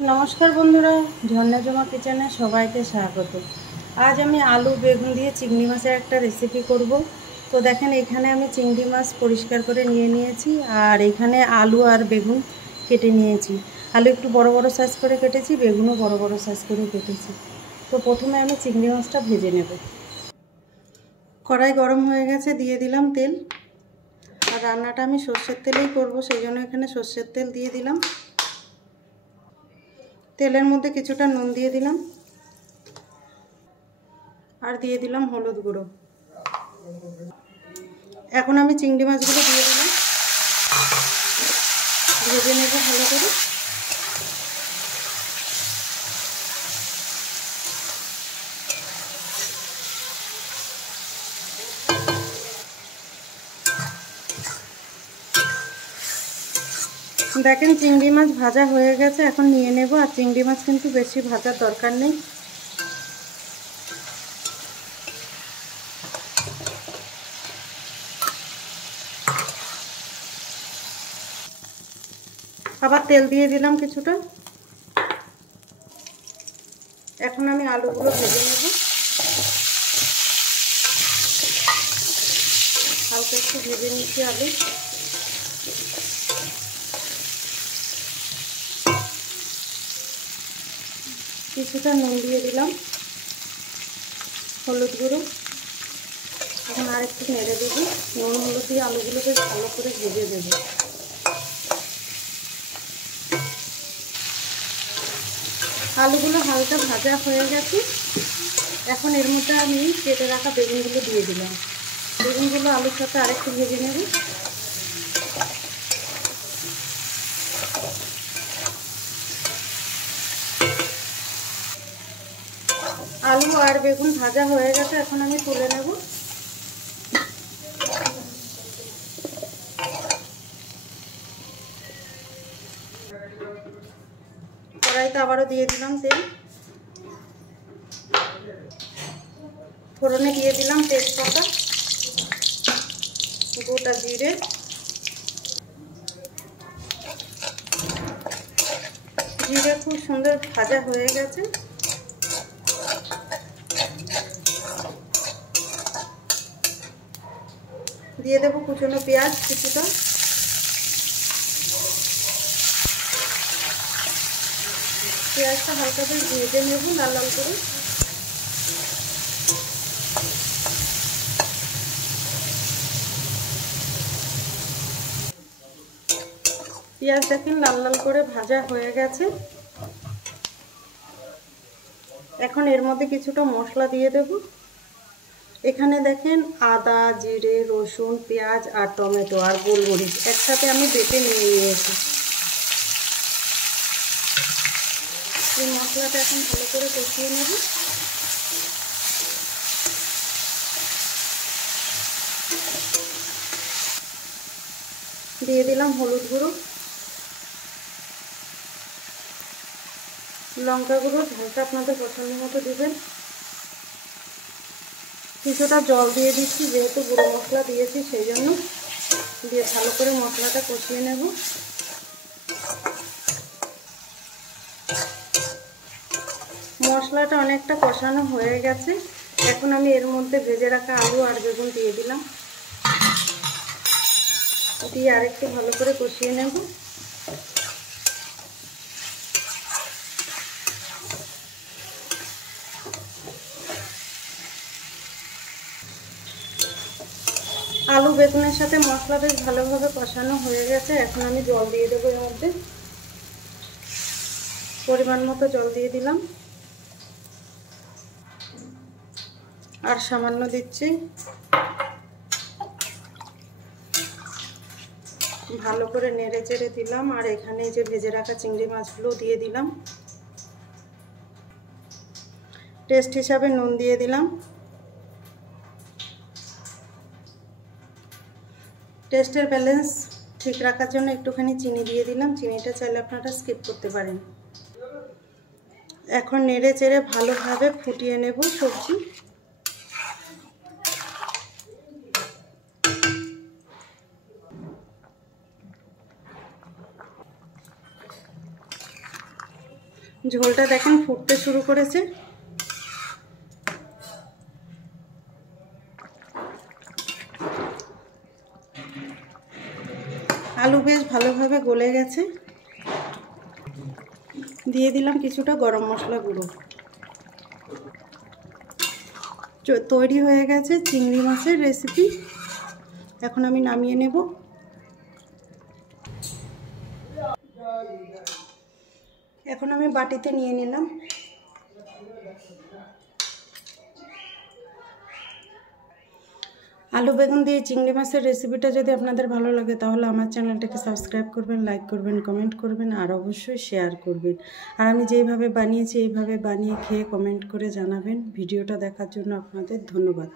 নমস্কার বন্ধুরা, ঝর্ণা জমা কিচেনে সবাইকে স্বাগত। আজ আমি আলু বেগুন দিয়ে চিংড়ি মাছের একটা রেসিপি করব। তো দেখেন, এখানে আমি চিংড়ি মাছ পরিষ্কার করে নিয়ে নিয়েছি, আর এখানে আলু আর বেগুন কেটে নিয়েছি। আলু একটু বড় বড় সাইজ করে কেটেছি, বেগুনও বড় বড় সাইজ করে কেটেছি। তো প্রথমে আমি চিংড়ি মাছটা ভেজে নেব। কড়াই গরম হয়ে গেছে, দিয়ে দিলাম তেল। আর রান্নাটা আমি সর্ষের তেলেই করব, সেই জন্য এখানে সর্ষের তেল দিয়ে দিলাম। তেলের মধ্যে কিছুটা নুন দিয়ে দিলাম, আর দিয়ে দিলাম হলুদ গুঁড়ো। এখন আমি চিংড়ি মাছগুলো দিয়ে দিলাম, ভেজে নেব ভালো করে। দেখেন, চিংড়ি মাছ ভাজা হয়ে গেছে, এখন নিয়ে নেব। আর চিংড়ি মাছ কিন্তু বেশি ভাজার দরকার নেই। আবার তেল দিয়ে দিলাম কিছুটা। এখন আমি আলুগুলো ভেজে নেব, হালকা একটু ভেজে নিচ্ছি আলু। কিছুটা নুন দিয়ে দিলাম, হলুদ গুঁড়ো। এখন আর একটু নেড়ে দেবো। নুন হলুদ দিয়ে আলুগুলো বেশ ভালো করে ভেজে দেবো। আলুগুলো হালকা ভাজা হয়ে গেছে। এখন এর মধ্যে আমি কেটে রাখা বেগুনগুলো দিয়ে দিলাম। বেগুনগুলো আলুর সাথে আরেকটু ভেজে নেব। আলু আর বেগুন ভাজা হয়ে গেছে, এখন আমি তুলে নেব। কড়াইতে আবারও দিয়ে দিলাম তেল। ফোড়নে দিয়ে দিলাম তেজপাতা, গোটা জিরে, জিরে খুব সুন্দর ভাজা হয়ে গেছে। দিয়ে দেবো কুচনো পেঁয়াজ কিছুটা। পেঁয়াজটা হালকা করে ভেজে নেব লাল লাল করে। পেঁয়াজ দেখেন লাল লাল করে ভাজা হয়ে গেছে। এখন এর মধ্যে কিছুটা মশলা দিয়ে দেব। এখানে দেখেন আদা, জিরে, রসুন, পেঁয়াজ আর টমেটো আর গোলমরিচ একসাথে আমি বেটে নিয়ে নিয়েছি। এই মশলাটা এখন ভালো করে কষিয়ে নেব। দিয়ে দিলাম হলুদ গুঁড়ো, লঙ্কা গুঁড়ো। ঝালটা আপনাদের পছন্দ মতো দেবেন। কিছুটা জল দিয়ে দিচ্ছি, যেহেতু গুঁড়ো মশলা দিয়েছি সেই জন্য। দিয়ে ভালো করে মশলাটা কষিয়ে নেব। মশলাটা অনেকটা কষানো হয়ে গেছে। এখন আমি এর মধ্যে ভেজে রাখা আলু আর বেগুন দিয়ে দিলাম। দিয়ে আরেকটু ভালো করে কষিয়ে নেব। আলু বেগুনের সাথে মশলা বেশ ভালোভাবে কষানো হয়ে গেছে। এখন আমি জল দিয়ে দেবো এর মধ্যে। পরিমাণ মতো জল দিয়ে দিলাম, আর সামান্য দিচ্ছি। ভালো করে নেড়ে চেড়ে দিলাম, আর এখানে যে ভেজে রাখা চিংড়ি মাছগুলো দিয়ে দিলাম। টেস্ট হিসাবে নুন দিয়ে দিলাম। টেস্টের ব্যালেন্স ঠিক রাখার জন্য একটুখানি চিনি দিয়ে দিলাম। চিনিটা চাইলে আপনারা স্কিপ করতে পারেন। এখন নেড়ে চেড়ে ভালোভাবে ফুটিয়ে নেব সবজি। ঝোলটা দেখেন ফুটতে শুরু করেছে। আলু বেশ ভালোভাবে গলে গেছে। দিয়ে দিলাম কিছুটা গরম মশলা গুঁড়ো। তৈরি হয়ে গেছে চিংড়ি মাছের রেসিপি। এখন আমি নামিয়ে নেব। এখন আমি বাটিতে নিয়ে নিলাম। আলু বেগুন দিয়ে চিংড়ি মাছের রেসিপিটা যদি আপনাদের ভালো লাগে তাহলে আমার চ্যানেলটাকে সাবস্ক্রাইব করবেন, লাইক করবেন, কমেন্ট করবেন আর অবশ্যই শেয়ার করবেন। আর আমি যেইভাবে বানিয়েছি এইভাবে বানিয়ে খেয়ে কমেন্ট করে জানাবেন। ভিডিওটা দেখার জন্য আপনাদের ধন্যবাদ।